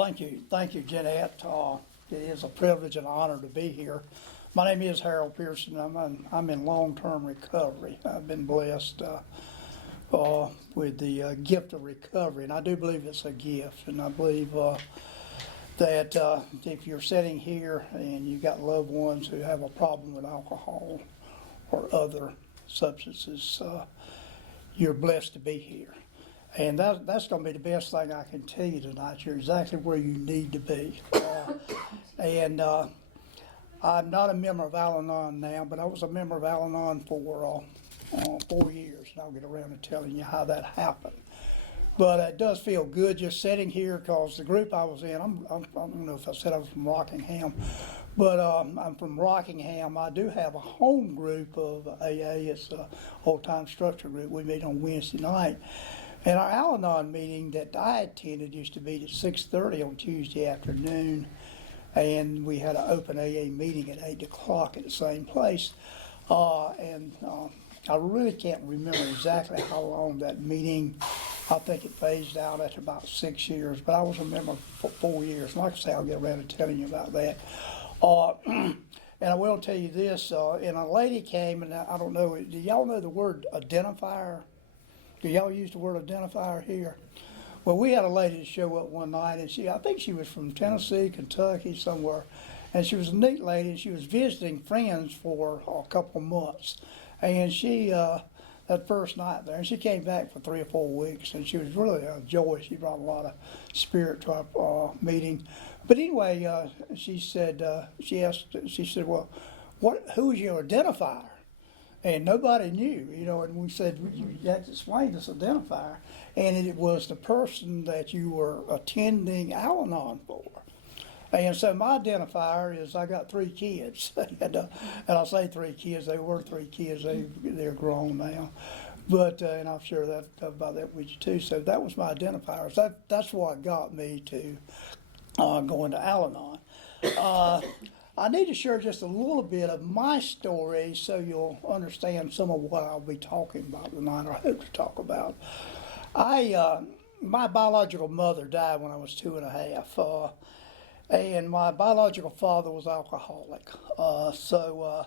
Thank you, Jeanette. It is a privilege and honor to be here. My name is Harold Pearson. I'm in long-term recovery. I've been blessed with the gift of recovery, and I do believe it's a gift. And I believe that if you're sitting here and you've got loved ones who have a problem with alcohol or other substances, you're blessed to be here. And that's going to be the best thing I can tell you tonight. You're exactly where you need to be. And I'm not a member of Al-Anon now, but I was a member of Al-Anon for 4 years, and I'll get around to telling you how that happened. But it does feel good just sitting here because the group I was in, I don't know if I said I was from Rockingham, but I'm from Rockingham. I do have a home group of AA. It's an old-time structure group. We meet on Wednesday night. And our Al-Anon meeting that I attended used to be at 6:30 on Tuesday afternoon, and we had an open AA meeting at 8 o'clock at the same place. I really can't remember exactly how long that meeting, I think it phased out after about 6 years, but I was a member for 4 years. Like I say, I'll get around to telling you about that. And I will tell you this, and a lady came, and I don't know, do y'all know the word identifier? Do y'all use the word identifier here? Well, we had a lady show up one night, and I think she was from Tennessee, Kentucky, somewhere. And she was a neat lady, and she was visiting friends for a couple of months. And she, that first night there, and she came back for 3 or 4 weeks, and she was really a joy. She brought a lot of spirit to our meeting. But anyway, she said, well, who is your identifier? And nobody knew, and we said, you had to explain this identifier. And it was the person that you were attending Al-Anon for. And so my identifier is I got 3 kids. And I'll say 3 kids, they were 3 kids, they're grown now. But, and I'll share that about that with you too. So that was my identifier. So that's what got me to going to Al-Anon. I need to share just a little bit of my story so you'll understand some of what I'll be talking about tonight, or hope to talk about. My biological mother died when I was 2 and a half, and my biological father was alcoholic, so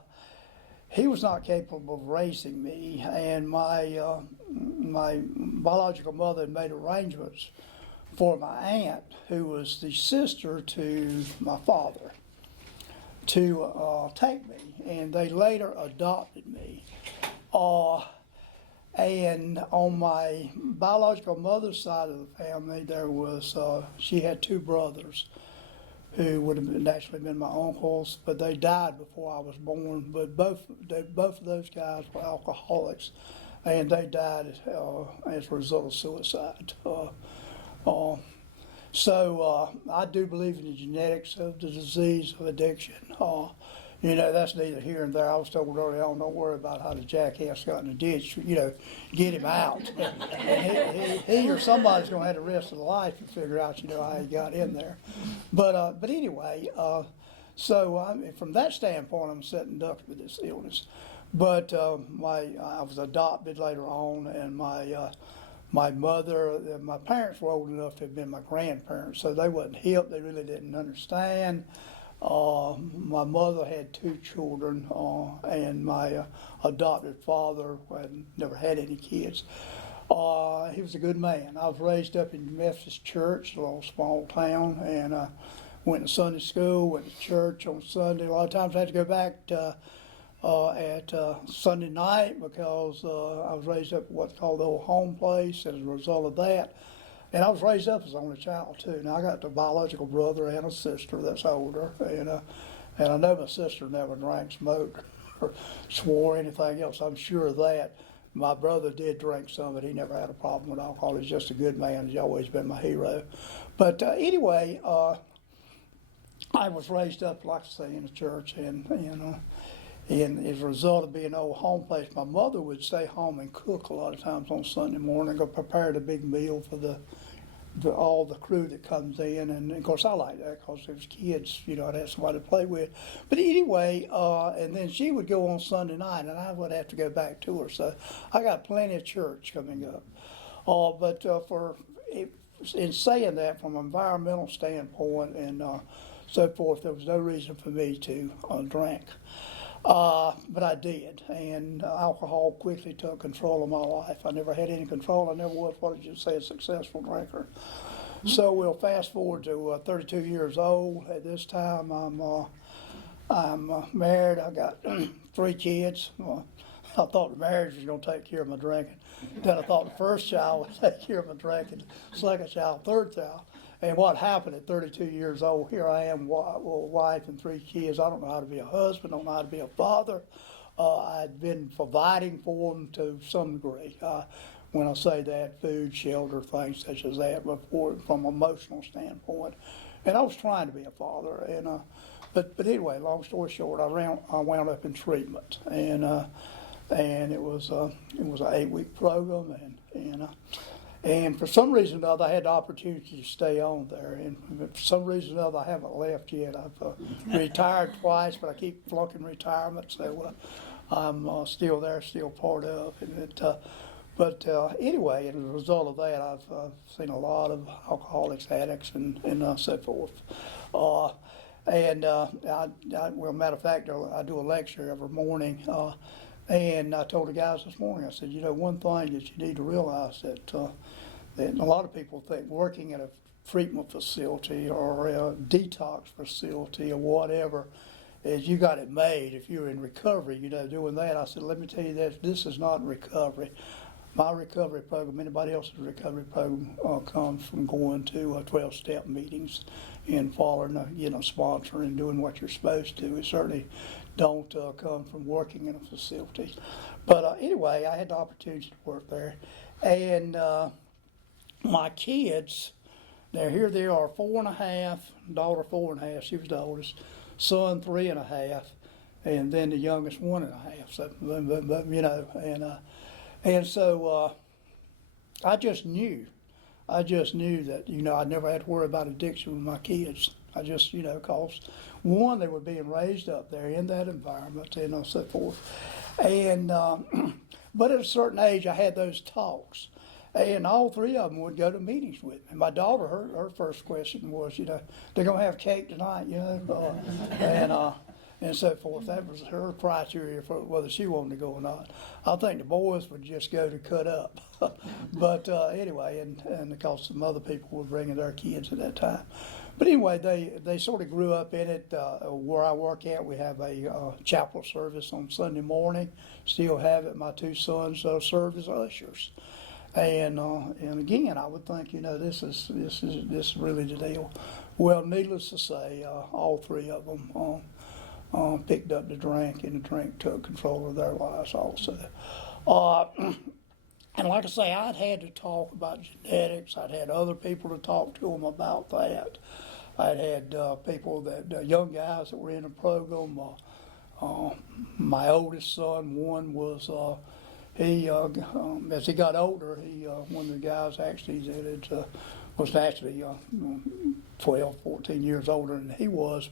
he was not capable of raising me, and my biological mother had made arrangements for my aunt, who was the sister to my father, to take me, and they later adopted me. And on my biological mother's side of the family, there was, she had 2 brothers who would have naturally been my uncles, but they died before I was born. But both of those guys were alcoholics, and they died as a result of suicide. So I do believe in the genetics of the disease of addiction. That's neither here and there. I was told earlier on, don't worry about how the jackass got in the ditch, get him out. And he or somebody's going to have the rest of the life to figure out, how he got in there. But anyway, so from that standpoint, I'm sitting ducks with this illness. But I was adopted later on, and my mother, my parents were old enough to have been my grandparents, so they wasn't hip. They really didn't understand. My mother had 2 children, and my adopted father had never had any kids. He was a good man. I was raised up in Methodist Church, a little small town, and went to Sunday school, went to church on Sunday. A lot of times I had to go back at Sunday night because I was raised up at what's called the old home place. As a result of that, and I was raised up as only child too. Now I got a biological brother and a sister that's older, and I know my sister never drank, smoked, or swore anything else. I'm sure of that. My brother did drink some, but he never had a problem with alcohol. He's just a good man. He's always been my hero. But anyway, I was raised up, like I say, in the church, and as a result of being an old home place, my mother would stay home and cook a lot of times on Sunday morning, go prepare the big meal for all the crew that comes in. And of course I like that because there's kids, I'd have somebody to play with. But anyway, and then she would go on Sunday night, and I would have to go back to her. So I got plenty of church coming up. But in saying that, from an environmental standpoint and so forth, there was no reason for me to drink. But I did, and alcohol quickly took control of my life. I never had any control. I never was, what did you say, a successful drinker. So we'll fast forward to 32 years old. At this time, I'm married. I got 3 kids. I thought the marriage was going to take care of my drinking. Then I thought the first child would take care of my drinking, second child, third child. And what happened at 32 years old, here I am, wife and 3 kids. I don't know how to be a husband, don't know how to be a father. I'd been providing for them to some degree. When I say that, food, shelter, things such as that, before, from an emotional standpoint. And I was trying to be a father. And but anyway, long story short, I wound up in treatment. And it was an 8-week program, and for some reason or other, I had the opportunity to stay on there, and for some reason or other, I haven't left yet. I've retired twice, but I keep flunking retirement, so I'm still there, still part of it. But anyway, as a result of that, I've seen a lot of alcoholics, addicts, and so forth. Well, matter of fact, I do a lecture every morning. And I told the guys this morning, I said, you know, one thing that you need to realize that a lot of people think working at a treatment facility or a detox facility or whatever is you got it made if you're in recovery, you know, doing that. I said, let me tell you that this is not recovery. My recovery program, anybody else's recovery program, comes from going to 12-step meetings and following, sponsoring and doing what you're supposed to. It certainly don't come from working in a facility. But anyway, I had the opportunity to work there. And my kids, now here they are, 4.5, daughter 4.5, she was the oldest, son 3.5, and then the youngest 1.5. So, and so I just knew that, I never had to worry about addiction with my kids. I just, cause one, they were being raised up there in that environment and so forth. And, but at a certain age, I had those talks. And all 3 of them would go to meetings with me. My daughter, her first question was, they're going to have cake tonight, and so forth. That was her criteria for whether she wanted to go or not. I think the boys would just go to cut up. But anyway, and because some other people were bringing their kids at that time. But anyway, they sort of grew up in it. Where I work at, we have a chapel service on Sunday morning. Still have it. My 2 sons serve as ushers. And again, I would think, this is really the deal. Well, needless to say, all 3 of them picked up the drink, and the drink took control of their lives also. And like I say, I'd had to talk about genetics. I'd had other people to talk to them about that. I'd had people young guys that were in the program. My oldest son, one was, as he got older, one of the guys actually that was actually 12, 14 years older than he was,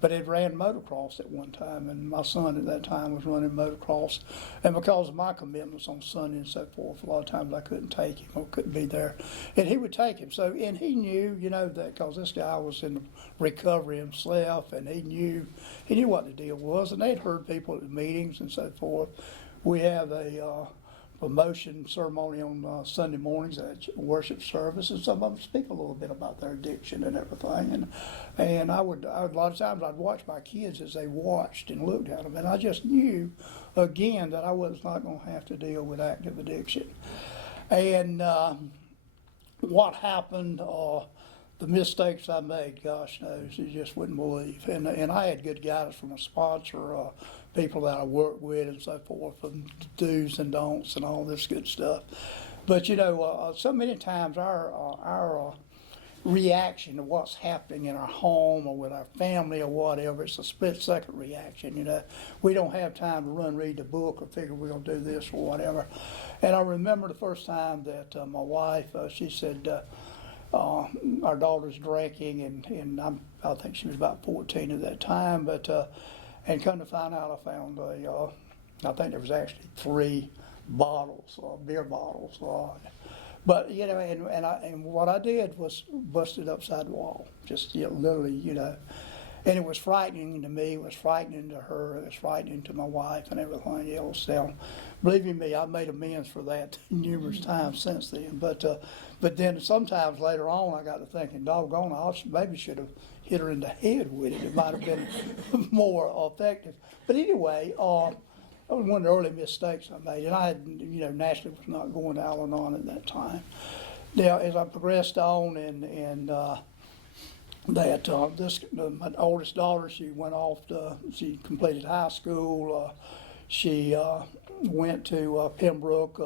but had ran motocross at one time, and my son at that time was running motocross. And because of my commitments on Sunday and so forth, a lot of times I couldn't take him or couldn't be there, and he would take him. So, and he knew, that because this guy was in recovery himself, and he knew what the deal was, and they'd heard people at the meetings and so forth. We have a promotion ceremony on Sunday mornings at worship service, and some of them speak a little bit about their addiction and everything. And I would a lot of times I'd watch my kids as they watched and looked at them, and I just knew again that I was not going to have to deal with active addiction. And what happened, the mistakes I made, gosh knows, you just wouldn't believe. And I had good guidance from a sponsor, people that I worked with and so forth, and do's and don'ts and all this good stuff. But so many times our reaction to what's happening in our home or with our family or whatever, it's a split-second reaction. We don't have time to read the book or figure we're going to do this or whatever. And I remember the first time that my wife, she said, our daughter's drinking, and I think she was about 14 at that time, but and come to find out, I found I think there was actually 3 bottles, beer bottles, But, you know, and what I did was busted upside the wall, just, literally, and it was frightening to me, it was frightening to her, it was frightening to my wife and everything else. Now, believe you me, I've made amends for that numerous times since then. But then sometimes later on, I got to thinking, doggone, maybe should have hit her in the head with it. It might have been more effective. But anyway, that was one of the early mistakes I made, and I had, naturally was not going to Al-Anon at that time. Now, as I progressed on, and my oldest daughter, she went off she completed high school. She went to Pembroke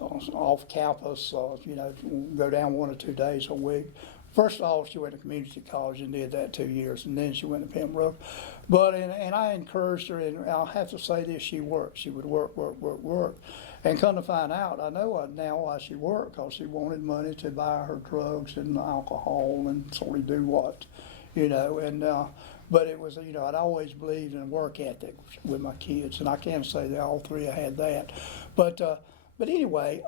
off campus, go down 1 or 2 days a week. First of all, she went to community college and did that 2 years, and then she went to Pembroke. But, and I encouraged her, and I'll have to say this, she worked. She would work. And come to find out, I know now why she worked, because she wanted money to buy her drugs and alcohol and sort of do what, but it was, I'd always believed in work ethic with my kids, and I can say that all three I had that. But anyway,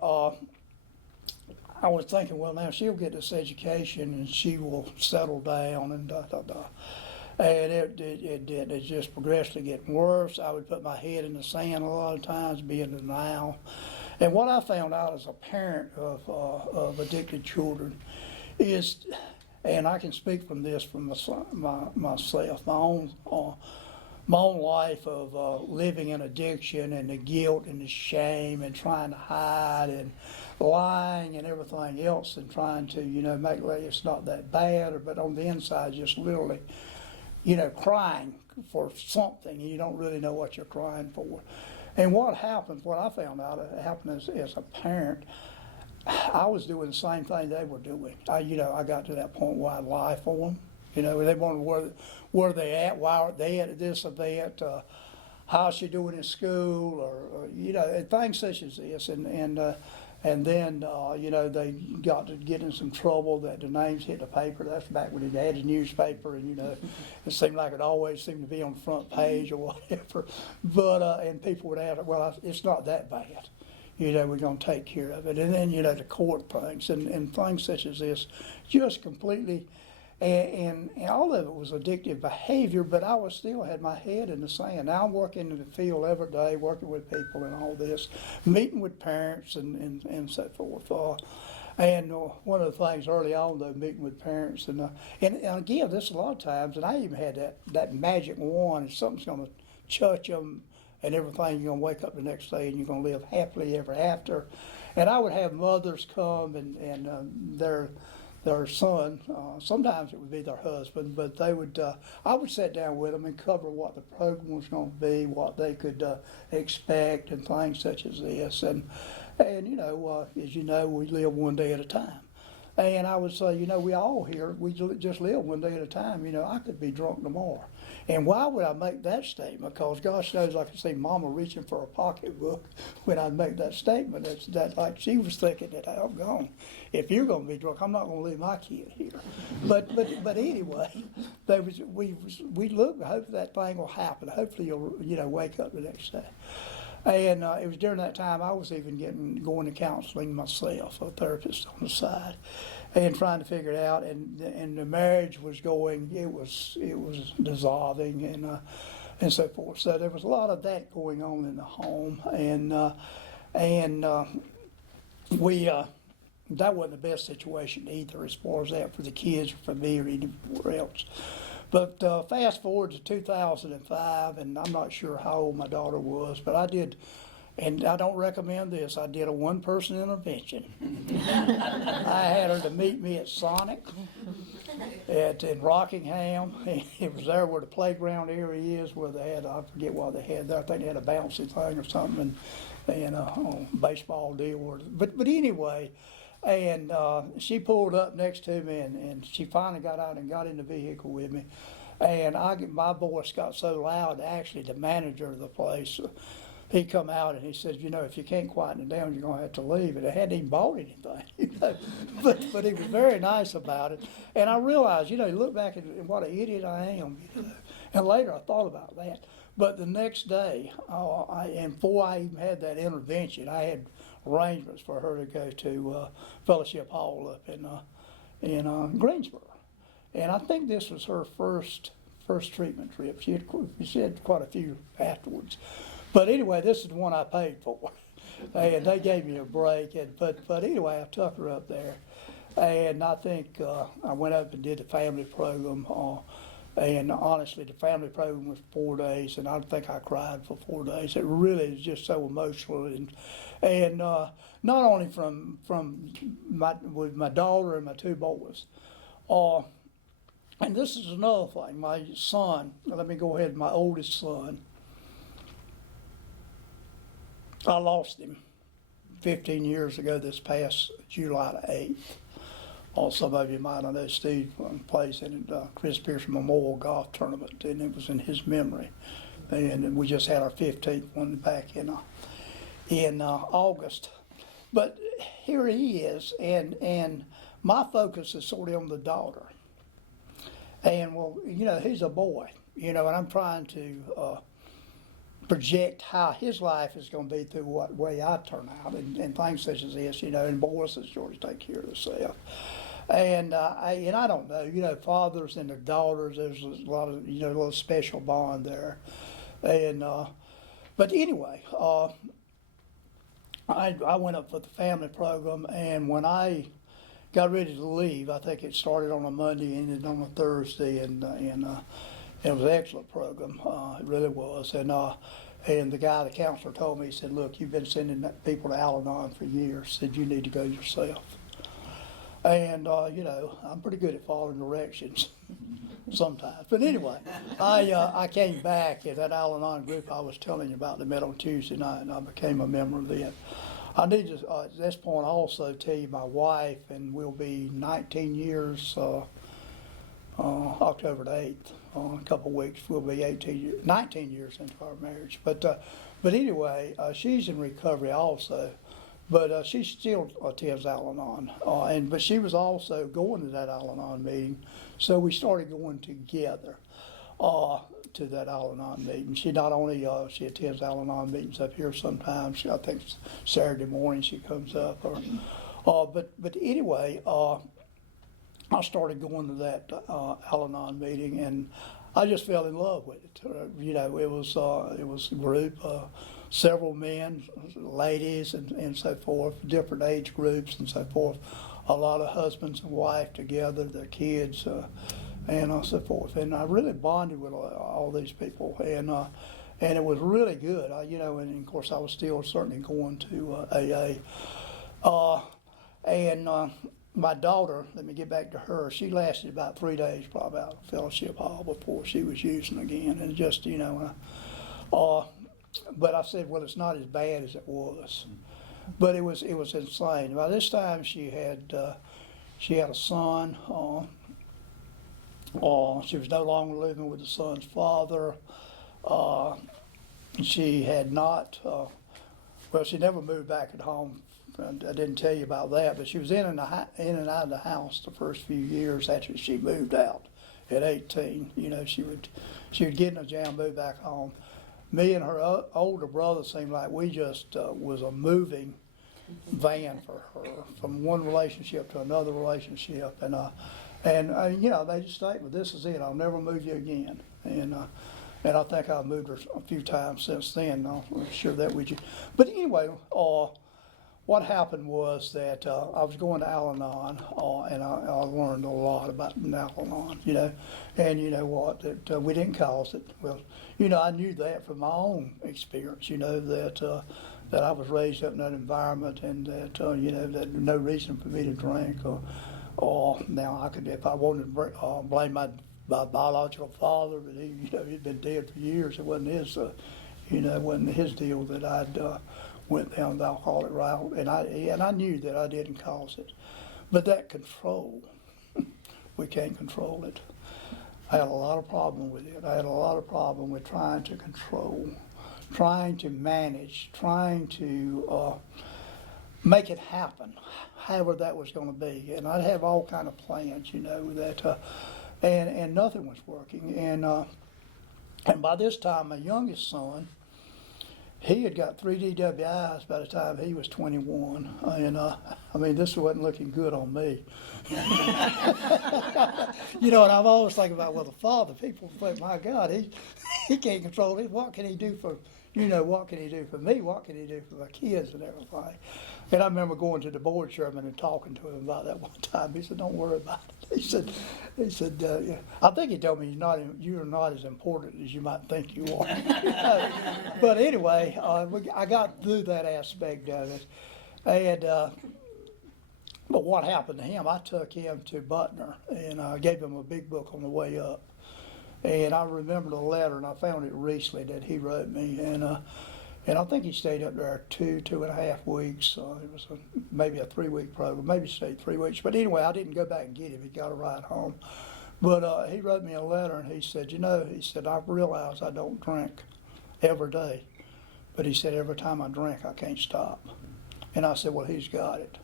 I was thinking, well, now she'll get this education and she will settle down and And it did. It just progressively getting worse. I would put my head in the sand a lot of times, be in denial. And what I found out as a parent of addicted children is, and I can speak from this from myself, my own life of living in addiction and the guilt and the shame and trying to hide and lying and everything else and trying to, make like it's not that bad, but on the inside just literally, crying for something and you don't really know what you're crying for. And what I found out happened as a parent, I was doing the same thing they were doing. I got to that point where I'd lie for them. They wanted where they at, why aren't they at this event, how's she doing in school, or and things such as this. And then they got to get in some trouble that the names hit the paper. That's back when they had a newspaper, and it seemed like it always seemed to be on the front page or whatever. But and people would ask, well, it's not that bad. We're going to take care of it. And then the court things and things such as this, just completely. And all of it was addictive behavior, but I was still had my head in the sand. Now I'm working in the field every day, working with people and all this, meeting with parents and so forth. And one of the things early on, though, meeting with parents, and again, this a lot of times, and I even had that magic wand, and something's going to touch them and everything, you're going to wake up the next day and you're going to live happily ever after. And I would have mothers come and their son, sometimes it would be their husband, but they would, I would sit down with them and cover what the program was going to be, what they could expect and things such as this. And as you know, we live one day at a time. And I would say, we all here, we just live one day at a time. I could be drunk tomorrow. And why would I make that statement? Because gosh knows I could see Mama reaching for a pocketbook when I'd make that statement. That like she was thinking that I'm gone. If you're going to be drunk, I'm not going to leave my kid here. But anyway, we look. Hope that thing will happen. Hopefully you'll wake up the next day. And it was during that time I was even going to counseling myself, a therapist on the side, and trying to figure it out. And the marriage was going, it was dissolving and so forth. So there was a lot of that going on in the home, and we that wasn't the best situation either, as far as that for the kids or for me or anywhere else. But fast forward to 2005, and I'm not sure how old my daughter was, but I did, and I don't recommend this, I did a one-person intervention. I had her to meet me at Sonic in Rockingham. It was there where the playground area is, where they had, I forget what they had there. I think they had a bouncy thing or something, and a baseball deal. But anyway, and she pulled up next to me, and she finally got out and got in the vehicle with me. And my voice got so loud, actually, the manager of the place, he come out and he said, if you can't quieten it down, you're going to have to leave. And I hadn't even bought anything, But he was very nice about it. And I realized, look back at what an idiot I am, And later I thought about that. But the next day, and before I even had that intervention, I had arrangements for her to go to Fellowship Hall up in Greensboro. And I think this was her first treatment trip. She had quite a few afterwards. But anyway, this is the one I paid for. And they gave me a break. But anyway, I took her up there. And I think I went up and did the family program. And honestly, the family program was 4 days, and I think I cried for 4 days. It really is just so emotional, and not only with my daughter and my two boys. And this is another thing. My son, let me go ahead. My oldest son, I lost him 15 years ago. This past July the 8th. Some of you might know Steve plays in Chris Pearson Memorial Golf Tournament, and it was in his memory. And we just had our 15th one back in August. But here he is, and my focus is sort of on the daughter. And well, he's a boy, and I'm trying to project how his life is going to be through what way I turn out, and things such as this, and boys that sort of take care of themselves. And I don't know, fathers and their daughters, there's a lot of, a little special bond there. And, but anyway, I went up for the family program, and when I got ready to leave, I think it started on a Monday, ended on a Thursday, and it was an excellent program, it really was. And the guy, the counselor told me, he said, look, you've been sending people to Al-Anon for years, said you need to go yourself. And, I'm pretty good at following directions sometimes. But anyway, I came back at that Al-Anon group I was telling you about. They met on Tuesday night, and I became a member of that. I need to, at this point, also tell you my wife, and we'll be 19 years, October the 8th. In a couple of weeks, we'll be 19 years into our marriage. But anyway, she's in recovery also. But she still attends Al-Anon, but she was also going to that Al-Anon meeting, so we started going together to that Al-Anon meeting. She not only she attends Al-Anon meetings up here sometimes. I think Saturday morning she comes up, but anyway, I started going to that Al-Anon meeting, and I just fell in love with it. It was a group. Several men, ladies, and so forth, different age groups and so forth. A lot of husbands and wife together, their kids, and so forth. And I really bonded with all these people, and it was really good. And of course I was still certainly going to AA. My daughter, let me get back to her. She lasted about 3 days, probably out of Fellowship Hall before she was using again, and just but I said, well, it's not as bad as it was, but it was insane. By this time, she had a son. She was no longer living with the son's father. She had not. She never moved back at home. I didn't tell you about that, but she was in and out of the house the first few years after she moved out at 18. She would get in a jam, move back home. Me and her older brother seemed like we just was a moving van for her, from one relationship to another relationship, and they just stated, well, this is it. I'll never move you again, and I think I've moved her a few times since then. I'll share that with you. But anyway, what happened was that I was going to Al-Anon, and I learned a lot about Al-Anon, and you know what, that we didn't cause it. Well, I knew that from my own experience, that I was raised up in that environment, and that, that no reason for me to drink, or now I could, if I wanted to blame my biological father, but he'd been dead for years. It wasn't his, it wasn't his deal that I'd went down the alcoholic route, and I knew that I didn't cause it. But that control, we can't control it. I had a lot of problem with it. I had a lot of problem with trying to control, trying to manage, trying to make it happen, however that was going to be. And I'd have all kind of plans, that, and nothing was working. And by this time, my youngest son, he had got 3 DWIs by the time he was 21, and I mean, this wasn't looking good on me. You know, and I'm always thinking about, well, the father, people think, my God, he can't control it. What can he do for, you know, what can he do for me? What can he do for my kids and everything? And I remember going to the board chairman and talking to him about that one time. He said, don't worry about it. He said, yeah. I think he told me you're not as important as you might think you are. But anyway, I got through that aspect of it. And, but what happened to him, I took him to Butner and I gave him a big book on the way up. And I remember the letter, and I found it recently that he wrote me. And I think he stayed up there 2.5 weeks. It was maybe a 3-week program, maybe stayed 3 weeks. But anyway, I didn't go back and get him. He got a ride home. But he wrote me a letter, and he said, you know, he said, I realize I don't drink every day. But he said, every time I drink, I can't stop. And I said, well, he's got it.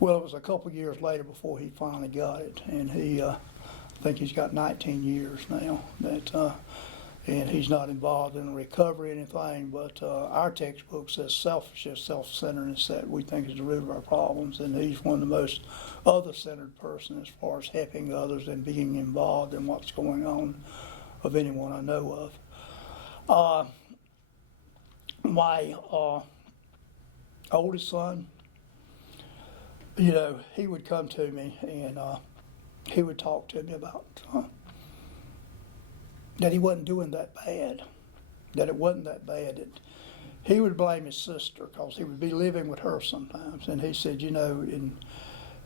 Well, it was a couple years later before he finally got it. And I think he's got 19 years now that and he's not involved in recovery or anything, but our textbook says selfishness, self-centeredness that we think is the root of our problems, and he's one of the most other-centered person as far as helping others and being involved in what's going on of anyone I know of. My oldest son, you know, he would come to me and he would talk to me about that he wasn't doing that bad, that it wasn't that bad. He would blame his sister because he would be living with her sometimes. And he said, you know,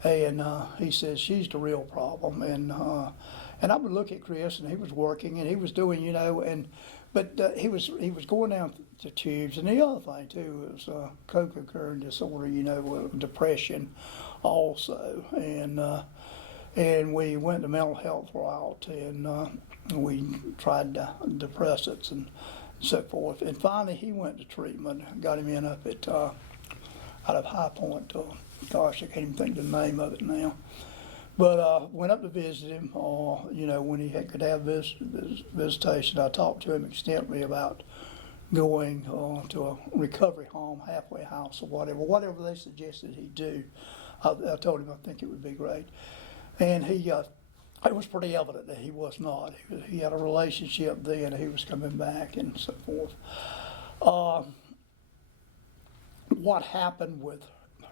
and he says, she's the real problem. And I would look at Chris, and he was working, and he was doing, you know, but he was going down the tubes. And the other thing, too, was co-occurring disorder, you know, depression also. And we went to mental health route, and we tried depressants and so forth. And finally, he went to treatment. Got him in up at out of High Point. Gosh, I can't even think of the name of it now. But went up to visit him. You know, when he could have visitation, I talked to him extensively about going to a recovery home, halfway house, or whatever they suggested he do. I told him I think it would be great. And it was pretty evident that he was not. He had a relationship then, he was coming back and so forth. What happened with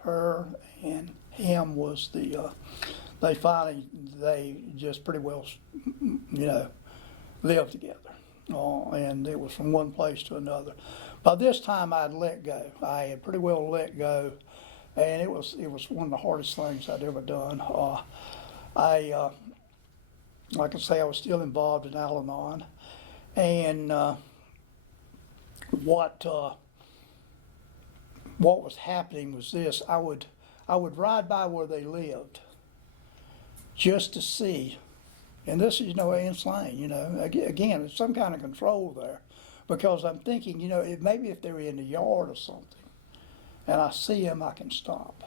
her and him was they just pretty well, you know, lived together. And it was from one place to another. By this time I'd let go. I had pretty well let go, and it was one of the hardest things I'd ever done. Like I say, I was still involved in Al-Anon, and what was happening was this: I would ride by where they lived just to see, and this is, you know, insane, you know. Again, it's some kind of control there, because I'm thinking, you know, maybe if they were in the yard or something, and I see them, I can stop.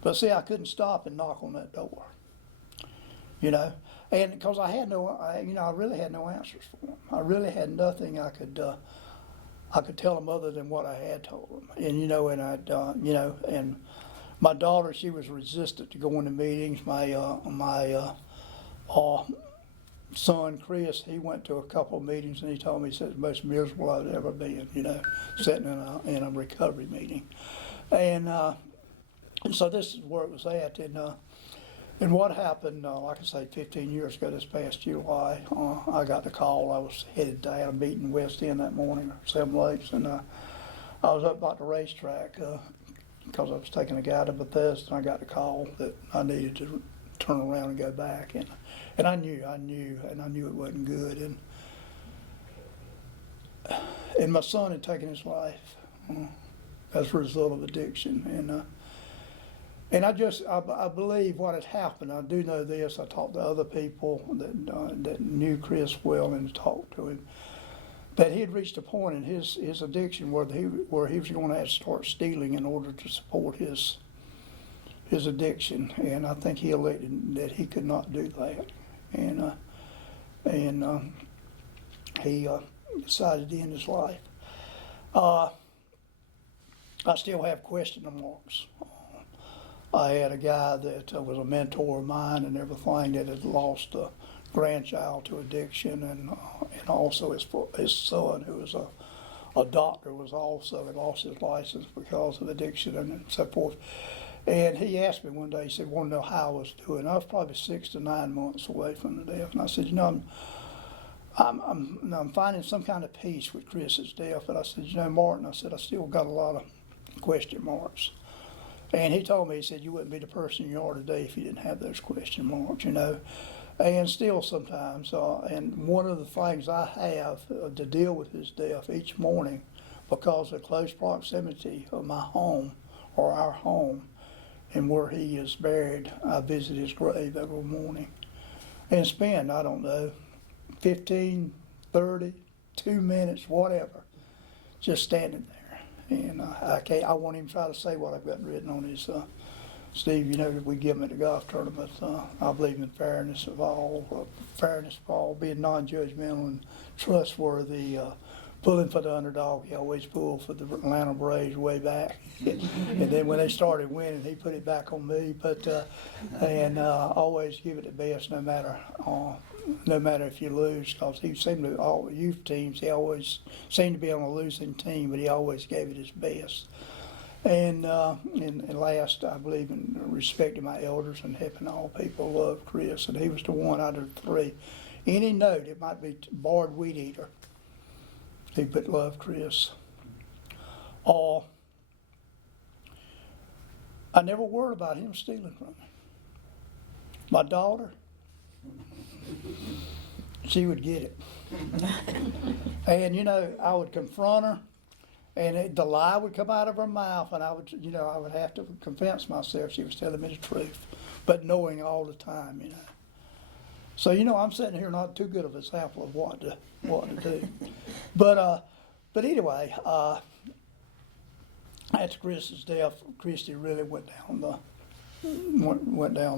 But see, I couldn't stop and knock on that door. You know, and because I really had no answers for them. I really had nothing I could tell them other than what I had told them. And you know, and my daughter, she was resistant to going to meetings. My son Chris, he went to a couple of meetings, and he told me, he said, it's the most miserable I've ever been. You know, sitting in a recovery meeting, and so this is where it was at. And what happened, like I say, 15 years ago, this past July, I got the call. I was headed down a meeting West End that morning, or Seven Lakes, and I was up by the racetrack because I was taking a guy to Bethesda, and I got the call that I needed to turn around and go back. And I knew it wasn't good. And my son had taken his life as a result of addiction. And I believe what had happened. I do know this. I talked to other people that knew Chris well and talked to him, that he had reached a point in his addiction where he was going to have to start stealing in order to support his addiction. And I think he elected that he could not do that. And he decided to end his life. I still have question marks. I had a guy that was a mentor of mine and everything that had lost a grandchild to addiction, and also his son, who was a doctor, was also lost his license because of addiction and so forth. And he asked me one day, he said, "Want to know how I was doing?" I was probably 6 to 9 months away from the death, and I said, I'm finding some kind of peace with Chris's death. But I said, Martin, I said, I still got a lot of question marks. And he told me, he said, you wouldn't be the person you are today if you didn't have those question marks, And still sometimes, and one of the things I have to deal with his death each morning, because of close proximity of my home or our home and where he is buried, I visit his grave every morning and spend, I don't know, 15, 30, 2 minutes, whatever, just standing there. And I won't even try to say what I've got written on his, Steve, we give him at the golf tournament. I believe in fairness of all, being non-judgmental and trustworthy, pulling for the underdog. He always pulled for the Atlanta Braves way back. And then when they started winning, he put it back on me. But always give it the best, no matter if you lose, because he seemed to all youth teams. He always seemed to be on a losing team, but he always gave it his best. And last, I believe in respecting my elders and helping all people love Chris, and he was the one out of the three. Any note, it might be barred weed eater, he put love Chris. I never worried about him stealing from me. My daughter, she would get it. And I would confront her, and the lie would come out of her mouth, and I would have to convince myself she was telling me the truth, but knowing all the time, So I'm sitting here not too good of an example of what to do, but anyway, after Chris's death, Christy really went down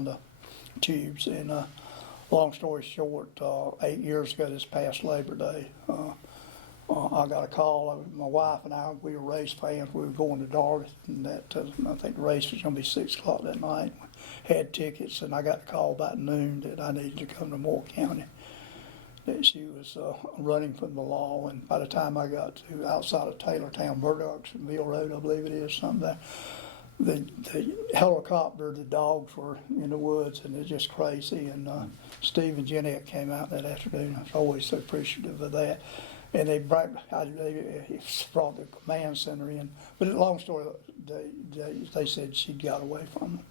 the tubes, and long story short, 8 years ago this past Labor Day. I got a call. My wife and I, we were race fans. We were going to Dartmouth, and I think the race was going to be 6 o'clock that night. We had tickets, and I got a call about noon that I needed to come to Moore County, that she was running from the law. And by the time I got to outside of Taylortown, Burdocksville Road, I believe it is, something there, the helicopter, the dogs were in the woods, and it's just crazy. And Steve and Jeanette came out that afternoon. I was always so appreciative of that. And they brought the command center in. But long story, they said she'd got away from them.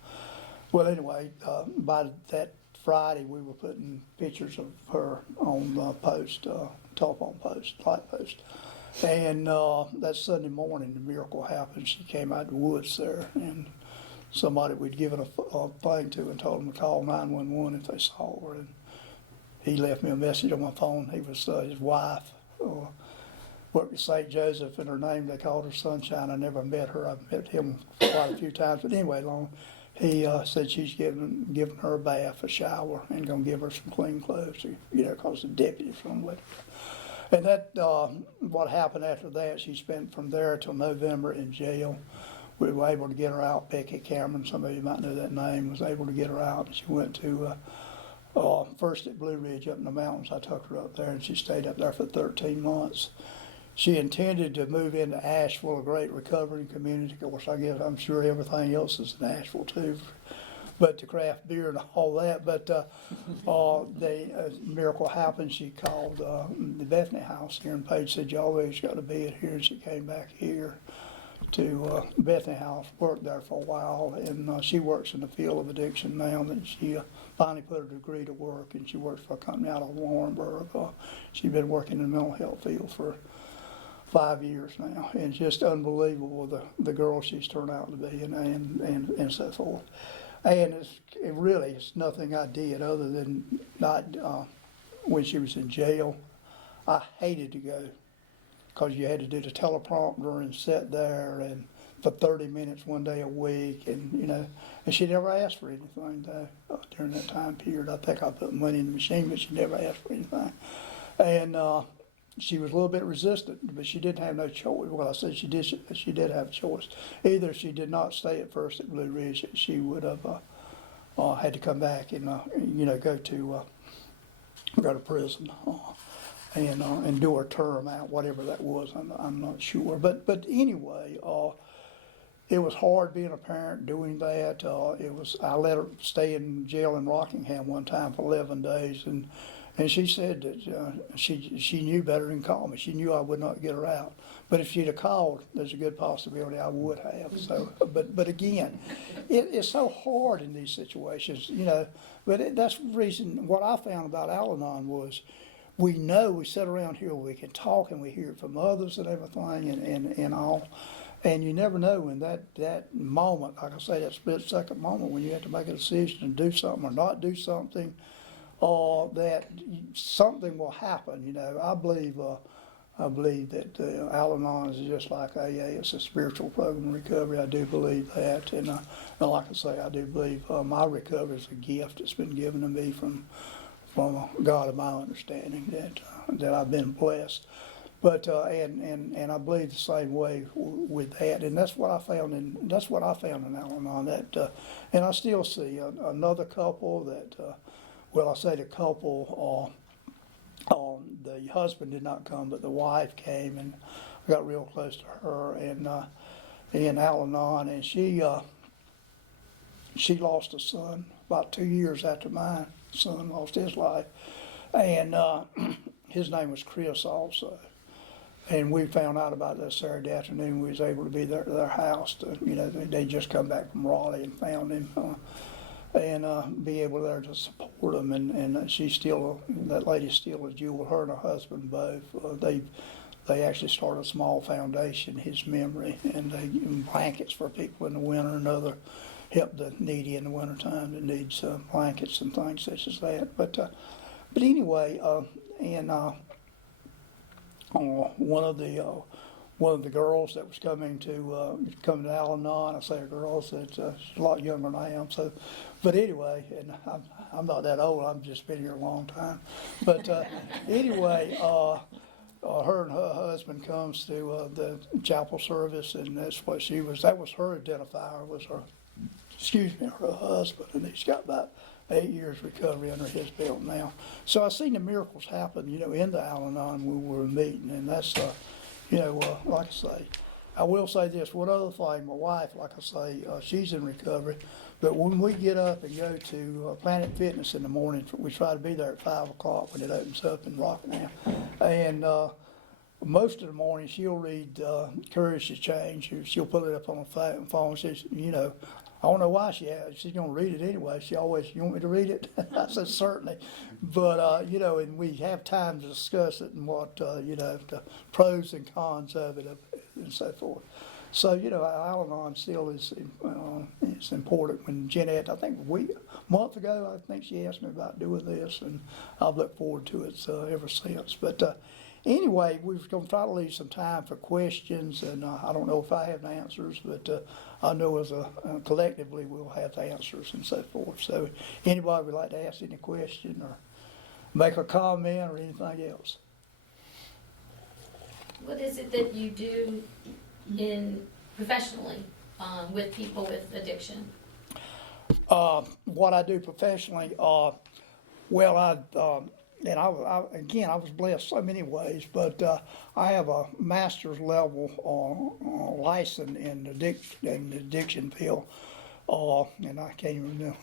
Well, anyway, by that Friday, we were putting pictures of her on the post, telephone post, light post. And that Sunday morning, the miracle happened. She came out of the woods there, and somebody we'd given a thing to and told them to call 911 if they saw her. And he left me a message on my phone. He was his wife. Worked at St. Joseph, and her name, they called her Sunshine. I never met her. I've met him quite a few times. But anyway, he said she's giving her a bath, a shower, and going to give her some clean clothes, because the deputy's from with her. And that, what happened after that, she spent from there till November in jail. We were able to get her out. Becky Cameron, some of you might know that name, was able to get her out. She went to first at Blue Ridge up in the mountains. I took her up there, and she stayed up there for 13 months. She intended to move into Asheville, a great recovering community. Of course, I'm sure everything else is in Asheville too, but the craft beer and all that. But the miracle happened. She called the Bethany House here, and Paige said, "You always got to be here," and she came back here to Bethany House, worked there for a while, and she works in the field of addiction now. And she finally put her degree to work, and she works for a company out of Warrenburg. She's been working in the mental health field for 5 years now, and it's just unbelievable the girl she's turned out to be, and so forth. And it's nothing I did other than not when she was in jail. I hated to go, because you had to do the teleprompter and sit there and for 30 minutes one day a week, and she never asked for anything though during that time period. I think I put money in the machine, but she never asked for anything. And she was a little bit resistant, but she didn't have no choice. Well, I said she did have a choice. Either if she did not stay at first at Blue Ridge, she would have had to come back and go to prison and do her term out, whatever that was. I'm not sure, but anyway, it was hard being a parent doing that. I let her stay in jail in Rockingham one time for 11 days, and she said that she knew better than call me. She knew I would not get her out. But if she'd have called, there's a good possibility I would have. So, but again, it's so hard in these situations, But that's the reason. What I found about Al-Anon was, we sit around here, we can talk, and we hear it from others and everything, and all. And you never know when that moment, like I say, that split second moment when you have to make a decision to do something or not do something, that something will happen. I believe that Al-Anon is just like AA. It's a spiritual program of recovery. I do believe that, and like I say, I do believe my recovery is a gift that's been given to me from God, of my understanding, that I've been blessed. But and I believe the same way with that, and that's what I found in Al-Anon. That and I still see another couple that. Well, I say the couple, the husband did not come, but the wife came, and I got real close to her, and Al-Anon, and she lost a son about 2 years after my son lost his life, and his name was Chris also. And we found out about that Saturday afternoon. We was able to be there to their house. They just come back from Raleigh and found him. And be able there to support them, and she's still, that lady's still a jewel. Her and her husband both. They actually started a small foundation, his memory, and they give blankets for people in the winter and other help the needy in the wintertime that needs blankets and things such as that. But anyway, one of the girls that was coming to Al-Anon, I say a girl, so she's a lot younger than I am. So, but anyway, and I'm not that old. I've just been here a long time. But anyway, her and her husband comes to the chapel service, and that's what she was. That was her identifier. Was her, her husband, and he's got about 8 years recovery under his belt now. So I've seen the miracles happen, in the Al-Anon when we were meeting, and that's. Like I say, I will say this, one other thing, my wife, like I say, she's in recovery, but when we get up and go to Planet Fitness in the morning, we try to be there at 5 o'clock when it opens up in Rockingham, and most of the morning she'll read Courage to Change. She'll put it up on the phone. She's, I don't know why she's going to read it anyway. She always, you want me to read it? I said, certainly. But, and we have time to discuss it and what, the pros and cons of it and so forth. So, Al-Anon still is important. When Jeanette, I think a month ago, I think she asked me about doing this, and I've looked forward to it ever since. But anyway, we're going to try to leave some time for questions, and I don't know if I have the answers, but I know as collectively we'll have the answers and so forth. So anybody would like to ask any question or make a comment or anything else? What is it that you do professionally with people with addiction? What I do professionally, I was blessed so many ways, but I have a master's level license in the addiction field, and I can't even know,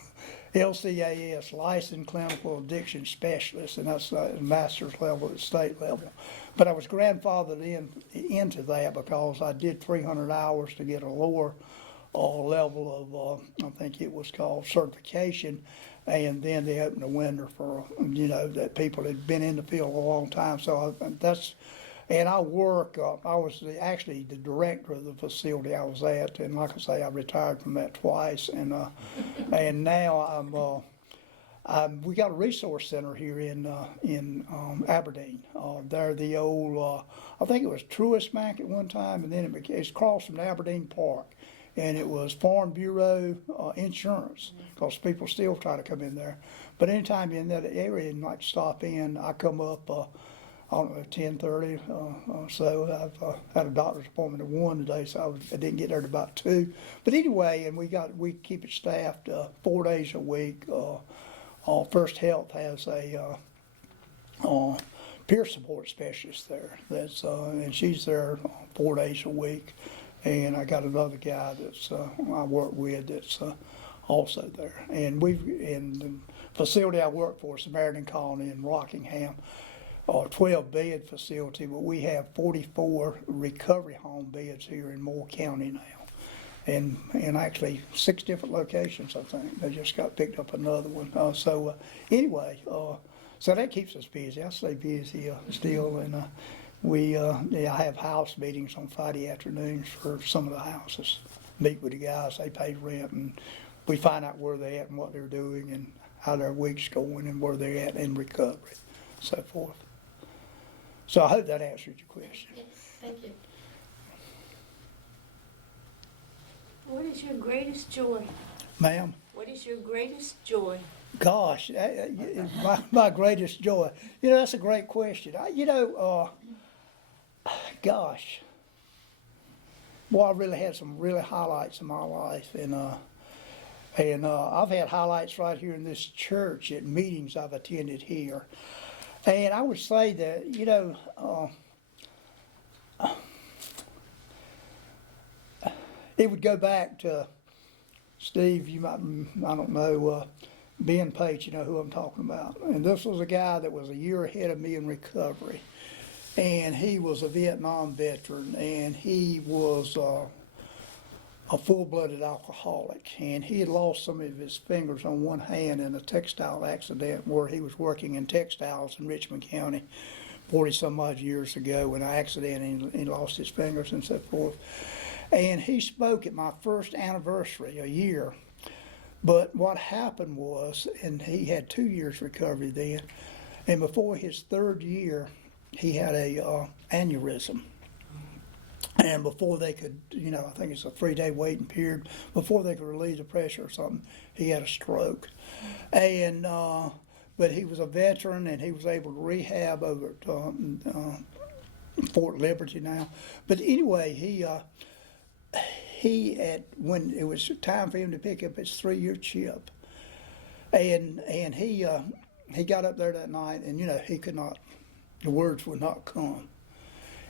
LCAS, Licensed Clinical Addiction Specialist, and that's a master's level at state level. But I was grandfathered into that because I did 300 hours to get a lower level of, I think it was called certification. And then they opened a window for, that people had been in the field a long time. So I work, I was actually the director of the facility I was at. And like I say, I retired from that twice. And now we got a resource center here in Aberdeen. They're the old, I think it was Truist Bank at one time, and then it's across from the Aberdeen Park. And it was Farm Bureau Insurance, because people still try to come in there. But anytime you're in that area and like stop in, I come up I don't know, 10:30, so I've had a doctor's appointment at 1 today, so I didn't get there till about 2. But anyway, and we keep it staffed 4 days a week. First Health has a peer support specialist there. That's and she's there 4 days a week, and I got another guy that's I work with that's also there. And in the facility I work for, Samaritan Colony in Rockingham, 12-bed facility, but we have 44 recovery home beds here in Moore County now. And actually 6 different locations, I think. They just got picked up another one. Anyway, so that keeps us busy. I stay busy still, and I have house meetings on Friday afternoons for some of the houses. Meet with the guys, they pay rent, and we find out where they're at and what they're doing and how their week's going and where they're at in recovery, so forth. So I hope that answered your question. Yes, thank you. What is your greatest joy? Ma'am? What is your greatest joy? Gosh, my greatest joy. You know, that's a great question. Gosh. Boy, I really had some really highlights in my life. And I've had highlights right here in this church at meetings I've attended here. And I would say that, it would go back to, Steve, you might, I don't know, Ben Page, you know who I'm talking about. And this was a guy that was a year ahead of me in recovery. And he was a Vietnam veteran, and he was a full-blooded alcoholic. And he had lost some of his fingers on one hand in a textile accident where he was working in textiles in Richmond County 40-some odd years ago, in an accident, and he lost his fingers and so forth. And he spoke at my first anniversary, a year. But what happened was, and he had 2 years recovery then, and before his 3rd year, he had a aneurysm. And before they could, I think it's a 3-day waiting period, before they could relieve the pressure or something, he had a stroke. And but he was a veteran, and he was able to rehab over at Fort Liberty now. But anyway, when it was time for him to pick up his 3-year chip, and he got up there that night, and he could not, the words would not come,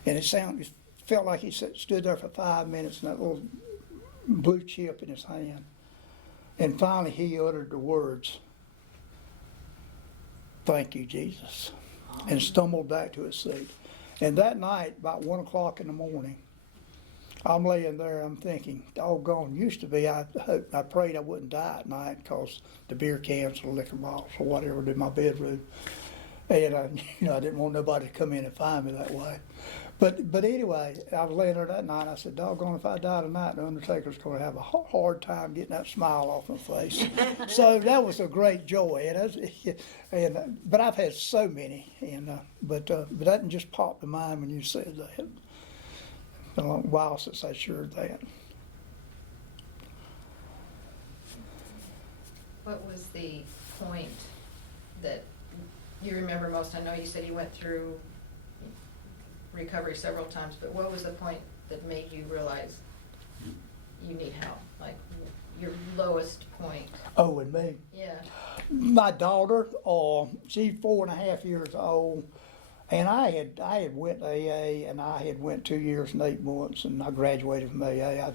and it felt like he stood there for 5 minutes in that little blue chip in his hand, and finally he uttered the words, "Thank you, Jesus," and stumbled back to his seat. And that night, about 1 o'clock in the morning, I'm laying there, I'm thinking, doggone, used to be, I prayed I wouldn't die at night because the beer cans or liquor bottles or whatever in my bedroom. And I didn't want nobody to come in and find me that way. But anyway, I was laying there that night, and I said, doggone, if I die tonight, the Undertaker's going to have a hard time getting that smile off my face. So that was a great joy. But I've had so many, but that just popped to mind when you said that. It's been a long while since I shared that. What was the point that you remember most? I know you said you went through recovery several times, but what was the point that made you realize you need help? Like your lowest point? Oh, and me? Yeah. My daughter, she's 4.5 years old. And I had went to AA, and I had went 2 years and 8 months, and I graduated from AA. I'm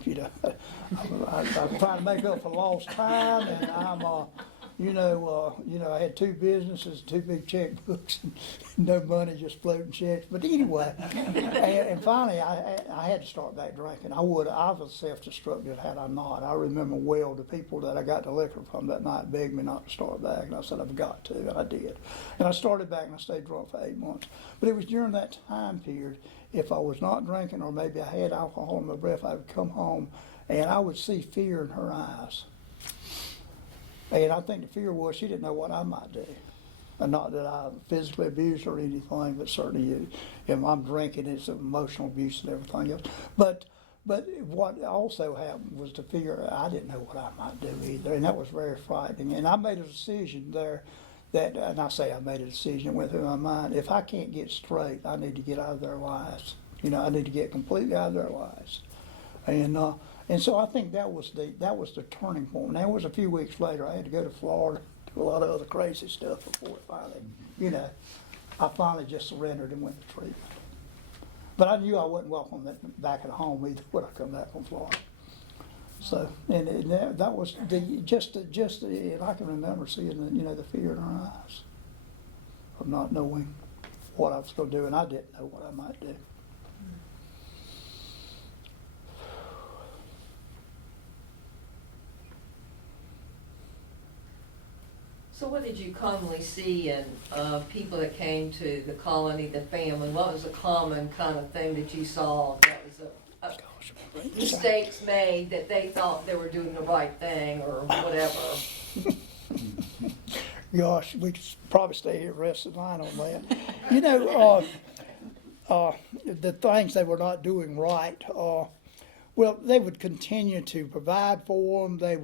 trying to make up for lost time, and I'm, I had 2 businesses, 2 big checkbooks, and no money, just floating checks. But anyway, and finally, I had to start back drinking. I was self-destructive had I not. I remember well the people that I got the liquor from that night begged me not to start back, and I said I've got to, and I did. And I started back, and I stayed drunk for 8 months. But it was during that time period, if I was not drinking or maybe I had alcohol in my breath, I would come home and I would see fear in her eyes. And I think the fear was she didn't know what I might do. And not that I physically abused her or anything, but certainly if I'm drinking, it's emotional abuse and everything else. But what also happened was the fear, I didn't know what I might do either, and that was very frightening. And I made a decision there that, and I say I made a decision, it went through my mind, if I can't get straight, I need to get out of their lives. You know, I need to get completely out of their lives. And so I think that was the turning point. Now, it was a few weeks later, I had to go to Florida, do a lot of other crazy stuff before it finally, you know, I finally just surrendered and went to treatment. But I knew I wasn't welcome back at home either when I come back from Florida. So, and that was and I can remember seeing the fear in her eyes of not knowing what I was going to do, and I didn't know what I might do. So what did you commonly see in people that came to the colony, the family? What was a common kind of thing that you saw that was mistakes made that they thought they were doing the right thing or whatever? Gosh, we could probably stay here the rest of the night on that. The things they were not doing right, well, they would continue to provide for them. They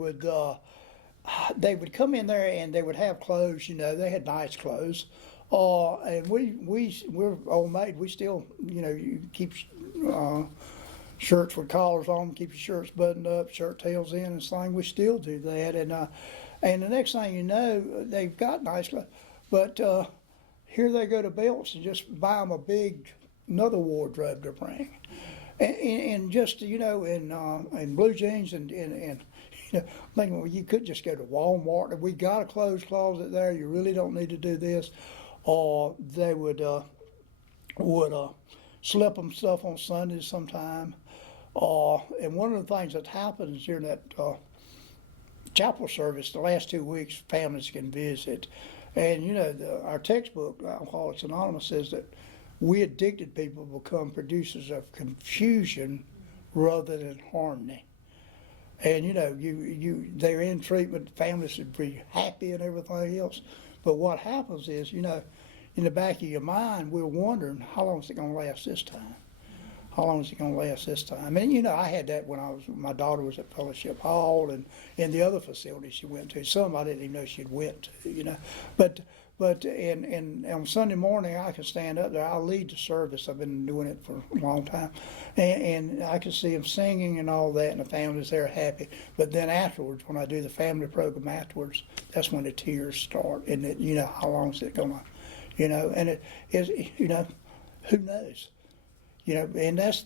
would come in there and they would have clothes, they had nice clothes. And we're old maid, we still, you keep shirts with collars on, keep your shirts buttoned up, shirt tails in and thing. We still do that. And the next thing you know, they've got nice clothes. But here they go to Belts and just buy them another wardrobe to bring. And just, in blue jeans and thinking, well, you could just go to Walmart. We got a clothes closet there. You really don't need to do this. Or they would slip them stuff on Sundays sometime. And one of the things that happens during that chapel service, the last 2 weeks, families can visit. And our textbook, Alcoholics Anonymous, says that we addicted people become producers of confusion rather than harmony. And they're in treatment, families should be happy and everything else. But what happens is, in the back of your mind, we're wondering, how long is it going to last this time? How long is it going to last this time? And I had that when my daughter was at Fellowship Hall and in the other facilities she went to. Some I didn't even know she'd went to, But on Sunday morning, I can stand up there. I'll lead the service. I've been doing it for a long time. And I can see them singing and all that, and the families there happy. But then afterwards, when I do the family program afterwards, that's when the tears start. And how long is it going to, and it is, who knows? And that's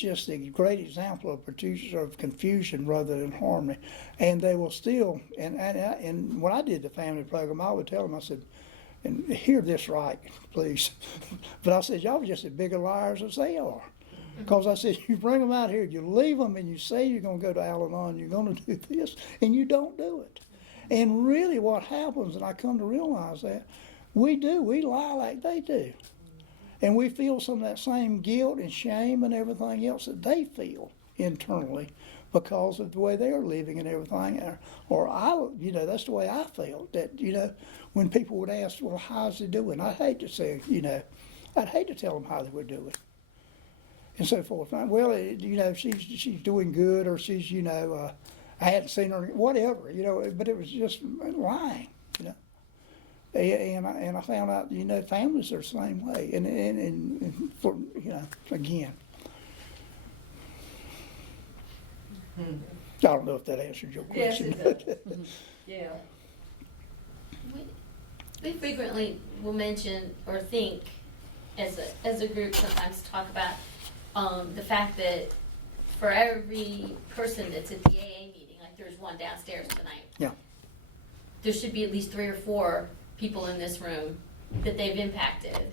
just a great example of producers of confusion rather than harmony. And they will still, and when I did the family program, I would tell them, I said, and hear this right, please. But I said, y'all are just as big of liars as they are. Because I said, you bring them out here, you leave them, and you say you're going to go to Al-Anon, you're going to do this, and you don't do it. And really what happens, and I come to realize that, we lie like they do. And we feel some of that same guilt and shame and everything else that they feel internally because of the way they're living and everything. Or that's the way I felt, that, when people would ask, well, how's he doing? I'd hate to say, I'd hate to tell them how they were doing. And so forth. Well, she's doing good, or she's, I hadn't seen her, whatever, but it was just lying, And I found out, families are the same way. And for, again. I don't know if that answered your question. Yes, it does. Yeah. We frequently will mention or think, as a group, sometimes talk about the fact that for every person that's at the AA meeting, like there's one downstairs tonight. Yeah. There should be at least 3 or 4 people in this room that they've impacted.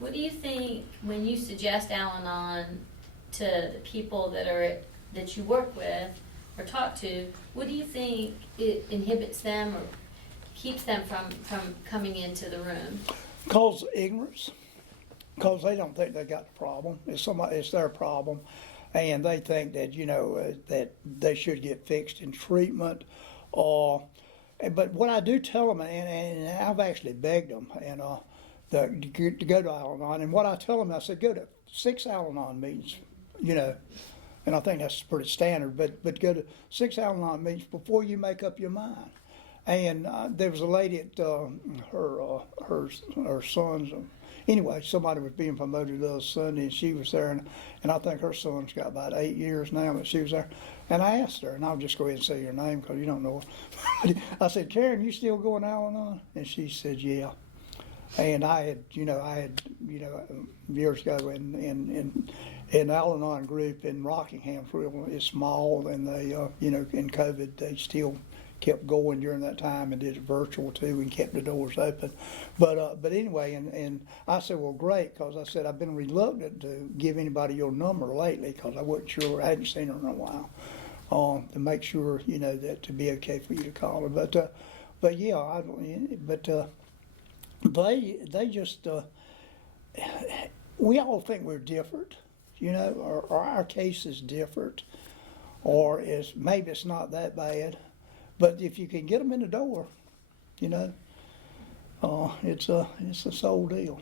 What do you think when you suggest Al-Anon to the people that you work with or talk to? What do you think it inhibits them or keeps them from coming into the room? Cause ignorance. Because they don't think they got the problem. It's their problem, and they think that that they should get fixed in treatment. But what I do tell them, and I've actually begged them, and to go to Al-Anon, and what I tell them, I said, go to 6 Al-Anon meetings, and I think that's pretty standard, but go to 6 Al-Anon meetings before you make up your mind. And there was a lady at her son's. Anyway, somebody was being promoted the other Sunday, and she was there, and I think her son's got about 8 years now, but she was there. And I asked her, and I'll just go ahead and say your name because you don't know her. I said, Karen, you still going to Al-Anon? And she said, yeah. And I had years ago in Al-Anon group in Rockingham, it's small, and they, in COVID, they still kept going during that time and did it virtual too and kept the doors open. But anyway, and I said, well, great, because I said, I've been reluctant to give anybody your number lately because I wasn't sure, I hadn't seen her in a while, to make sure, that to be okay for you to call her. But yeah, they just, we all think we're different, or our case is different, or maybe it's not that bad. But if you can get them in the door, it's a soul deal.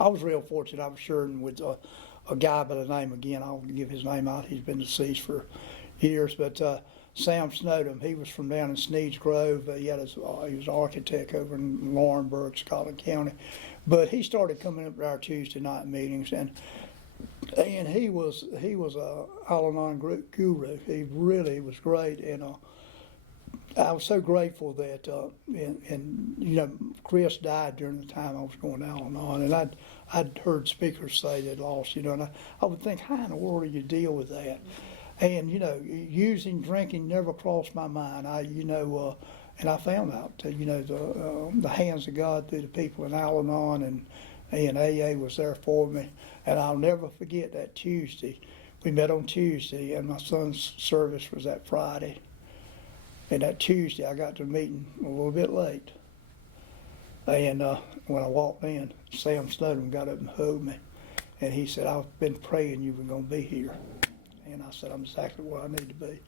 I was real fortunate. I was sharing with a guy by the name, again, I'll give his name out. He's been deceased for years, but Sam Snowden, he was from down in Sneeds Grove. He was an architect over in Laurinburg, Scotland County. But he started coming up to our Tuesday night meetings, and he was a Al-Anon group guru. He really was great, and I was so grateful that, Chris died during the time I was going to Al-Anon, and I'd heard speakers say they'd lost, and I would think, how in the world do you deal with that? And, using, drinking never crossed my mind. And I found out, the hands of God through the people in Al-Anon and AA was there for me. And I'll never forget that Tuesday. We met on Tuesday, and my son's service was that Friday. And that Tuesday, I got to the meeting a little bit late. And when I walked in, Sam Snowden got up and hugged me. And he said, I've been praying you were going to be here. And I said, I'm exactly where I need to be.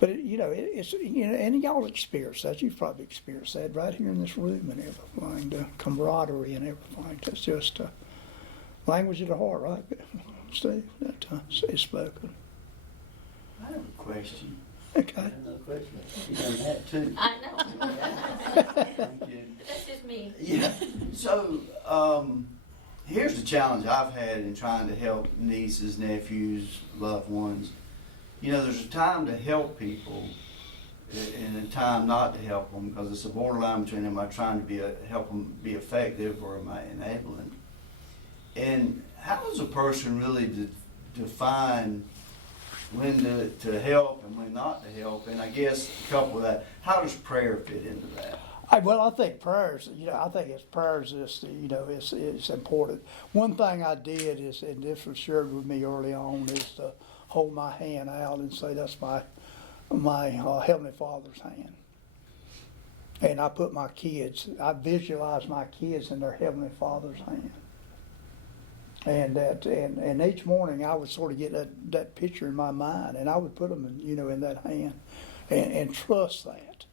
But, it's, and y'all experience that. You've probably experienced that right here in this room and everything, the camaraderie and everything. That's just language of the heart, right, Steve? That is spoken. I have a question. Okay. I have another question. You done that too. I know. Thank you. That's just me. Yeah. So, here's the challenge I've had in trying to help nieces, nephews, loved ones. There's a time to help people and a time not to help them, because it's a borderline between am I trying to help them be effective or am I enabling? And how does a person really define when to help and when not to help? And I guess coupled with that, how does prayer fit into that? I think prayers, prayers is, it's important. One thing I did is, and this was shared with me early on, is to hold my hand out and say that's my Heavenly Father's hand. And I put I visualize my kids in their Heavenly Father's hand. And each morning I would sort of get that picture in my mind, and I would put them in that hand and trust that.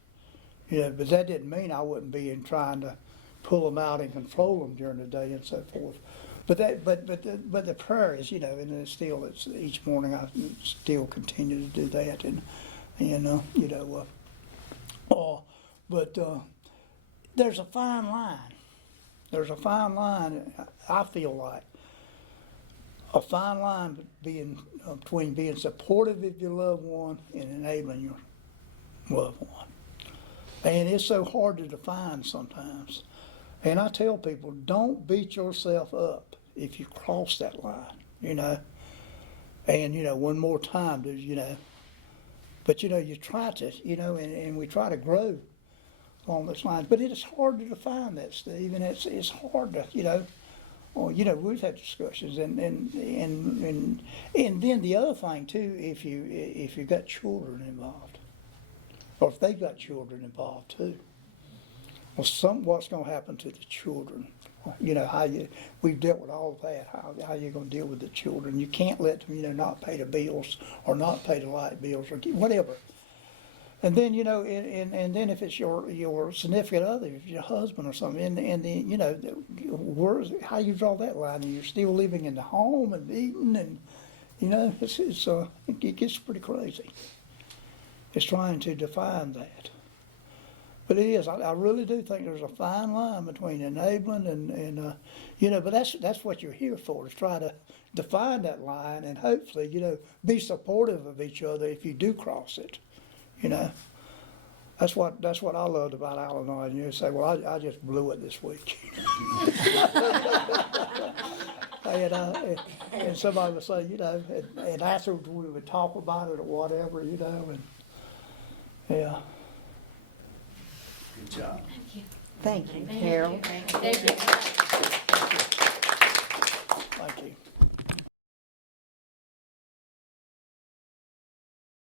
But that didn't mean I wouldn't be trying to pull them out and control them during the day and so forth. But the prayer is, and it's each morning I still continue to do that, but there's a fine line. There's a fine line. I feel like a fine line between being supportive of your loved one and enabling your loved one. And it's so hard to define sometimes. And I tell people, don't beat yourself up if you cross that line, And, one more time, But, you try to, and we try to grow along those lines. But it is hard to define that, Steve, and it's hard to, we've had discussions, and then the other thing too, if you've got children involved, or if they've got children involved too, well, what's going to happen to the children? We've dealt with all of that. How you going to deal with the children? You can't let them, not pay the bills or not pay the light bills or whatever. And then, and then if it's your significant other, if your husband or something, and then, how you draw that line? And you're still living in the home and eating, and, it gets pretty crazy. It's trying to define that. But it is, I really do think there's a fine line between enabling and, you know, but that's what you're here for, is try to define that line and hopefully, you know, be supportive of each other if you do cross it, you know? That's what I loved about Al-Anon. You say, well, I just blew it this week. And somebody would say, you know, and afterwards we would talk about it or whatever, you know, and, yeah. Good job. Thank you. Thank you, Thank Carol. you. Thank you.